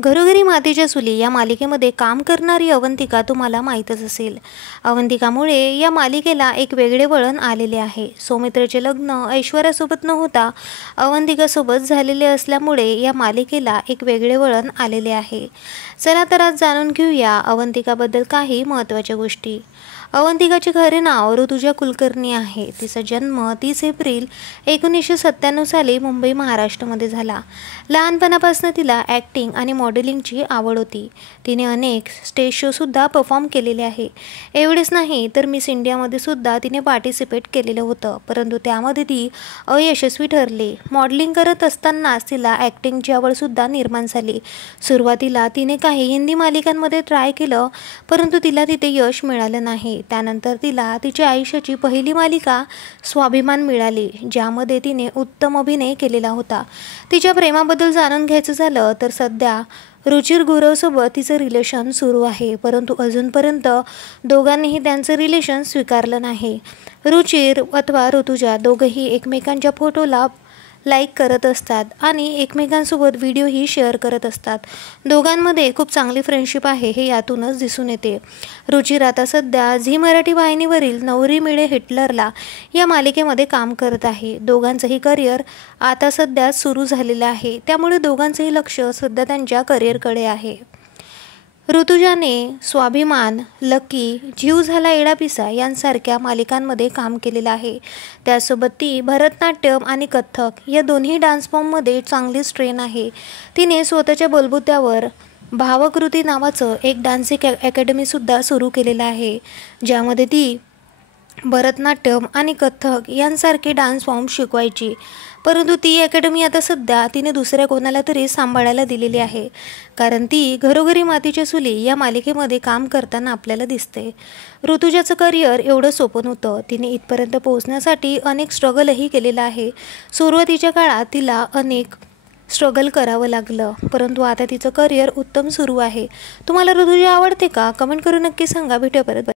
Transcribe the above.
घरोघरी मातीच्या चुली या मालिकेमध्ये काम करणारी अवंतिका तुम्हाला माहीतच असेल। अवंतिकामुळे या मालिकेला एक वेगळे वळण आलेले आहे। सौमित्रचे लग्न ऐश्वर्यासोबत न होता अवंतिकासोबत झालेले असल्यामुळे या मालिकेला एक वेगळे वळण आलेले आहे। चला तर आज जाणून घेऊया अवंतिकाबद्दल काही महत्त्वाच्या गोष्टी। अवंतिकाचे खरे नाव ऋतुजा कुलकर्णी आहे। तिचा जन्म 30 एप्रिल 1997 साली मुंबई महाराष्ट्रामध्ये झाला। लहानपणापासून तिला ॲक्टिंग आणि मॉडेलिंगची आवड होती। तिने अनेक स्टेज शो सुद्धा परफॉर्म केलेले आहे। एवढेच नाही तर मिस इंडियामध्ये सुद्धा तिने पार्टिसिपेट केलेलं होतं, परंतु त्यामध्ये ती अयशस्वी ठरली। मॉडेलिंग करत असतानाच तिला ॲक्टिंगची आवड सुद्धा निर्माण झाली। सुरुवातीला तिने काही हिंदी मालिकांमध्ये ट्राय केलं, परंतु तिला तिथे यश मिळालं नाही। त्यानंतर तिला तिच्या आयुष्याची पहिली मालिका स्वाभिमान मिळाली, ज्यामध्ये तिने उत्तम अभिनय केलेला होता। तिच्या प्रेमाबद्दल जाणून घ्यायचं झालं तर सध्या रुचिर गुरवसोबत तिचं रिलेशन सुरू आहे, परंतु अजूनपर्यंत दोघांनीही त्यांचं रिलेशन स्वीकारलं नाही। रुचिर अथवा ऋतुजा दोघंही एकमेकांच्या फोटोला लाईक करत असतात आणि एकमेकांसोबत व्हिडिओही शेअर करत असतात। दोघांमध्ये खूप चांगली फ्रेंडशिप आहे हे यातूनच दिसून येते। रुचिर आता सध्या झी मराठी वाहिनीवरील नवरी मिळे हिटलरला या मालिकेमध्ये काम करत आहे। दोघांचंही करिअर आता सध्या सुरू झालेलं आहे, त्यामुळे दोघांचंही लक्ष सध्या त्यांच्या करिअरकडे आहे। ऋतुजाने स्वाभिमान, लकी, जीव झाला एडापिसा यांसारख्या मालिकांमध्ये काम केलेलं आहे। त्यासोबत ती भरतनाट्यम आणि कथ्थक या दोन्ही डान्स फॉर्ममध्ये चांगलीच ट्रेन आहे। तिने स्वतःच्या बलबुत्यावर भावकृती नावाचं एक डान्स अकॅडमीसुद्धा सुरू केलेलं आहे, ज्यामध्ये ती भरतनाट्यम आणि कथ्थक यांसारखे डान्स फॉर्म शिकवायची। परंतु ती अकॅडमी आता सध्या तिने दुसऱ्या कोणाला तरी सांभाळायला दिलेली आहे, कारण ती घरोघरी मातीच्या चुली या मालिकेमध्ये काम करताना आपल्याला दिसते। ऋतुजाचं करिअर एवढं सोपं नव्हतं। तिने इथपर्यंत पोहोचण्यासाठी अनेक स्ट्रगलही केलेलं आहे। सुरुवातीच्या काळात तिला अनेक स्ट्रगल करावं लागलं, परंतु आता तिचं करिअर उत्तम सुरू आहे। तुम्हाला ऋतुजा आवडते का? कमेंट करून नक्की सांगा। भेटूया परत।